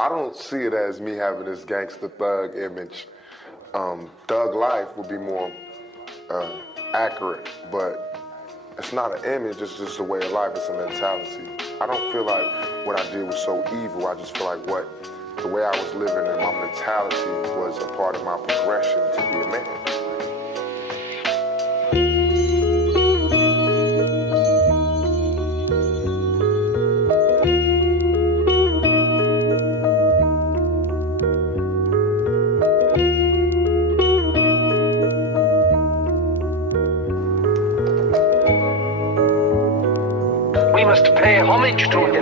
I don't see it as me having this gangster thug image. Thug life would be more accurate, but it's not an image, it's just a way of life, it's a mentality. I don't feel like what I did was so evil. I just feel like the way I was living and my mentality was a part of my progression to be a man. We must pay homage to him.